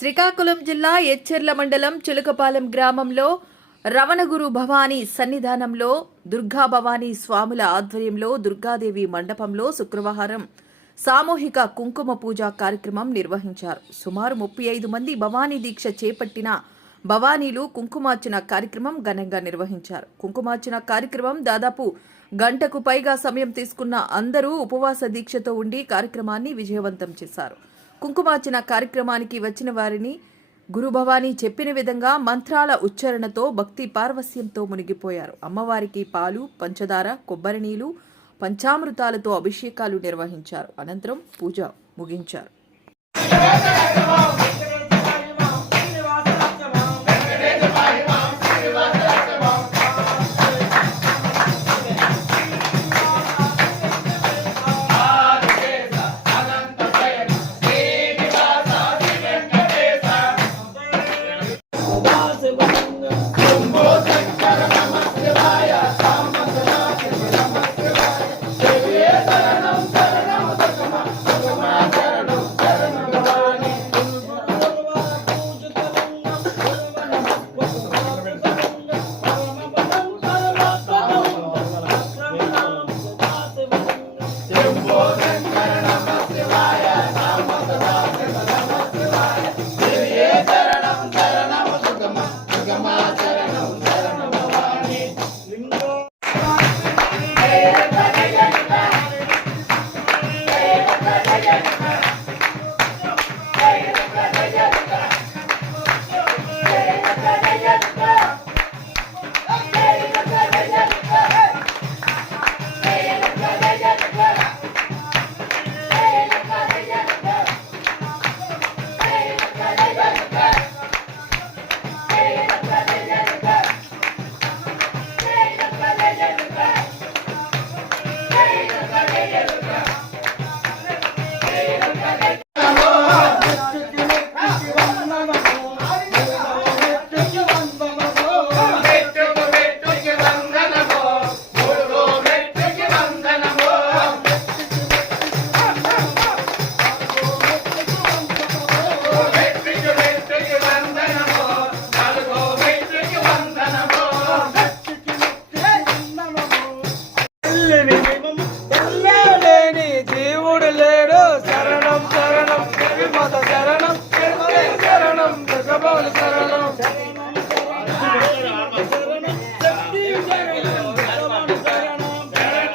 శ్రీకాకుళం జిల్లా ఎచ్చెర్ల మండలం చిలుకపాలెం గ్రామంలో రవణగురు భవానీ సన్నిధానంలో దుర్గా భవానీ స్వాముల ఆధ్వర్యంలో దుర్గాదేవి మండపంలో శుక్రవారం సామూహిక కుంకుమ పూజ కార్యక్రమం నిర్వహించారు. సుమారు ముప్పై ఐదు మంది భవానీ దీక్ష చేపట్టిన భవానీలు కుంకుమార్చన కార్యక్రమం ఘనంగా నిర్వహించారు. కుంకుమార్చన కార్యక్రమం దాదాపు గంటకు పైగా సమయం తీసుకున్న అందరూ ఉపవాస దీక్షతో ఉండి కార్యక్రమాన్ని విజయవంతం చేశారు. కుంకుమార్చన కార్యక్రమానికి వచ్చిన వారిని గురుభవాని చెప్పిన విధంగా మంత్రాల ఉచ్చారణతో భక్తి పార్వస్యంతో మునిగిపోయారు. అమ్మవారికి పాలు పంచదార కొబ్బరి నీళ్ళు పంచామృతాలతో అభిషేకాలు నిర్వహించారు. అనంతరం పూజ ముగించారు. Amen. లేని జీవుడు లేడు. శరణం శరణం శరణం శరణం శరణం శరణం.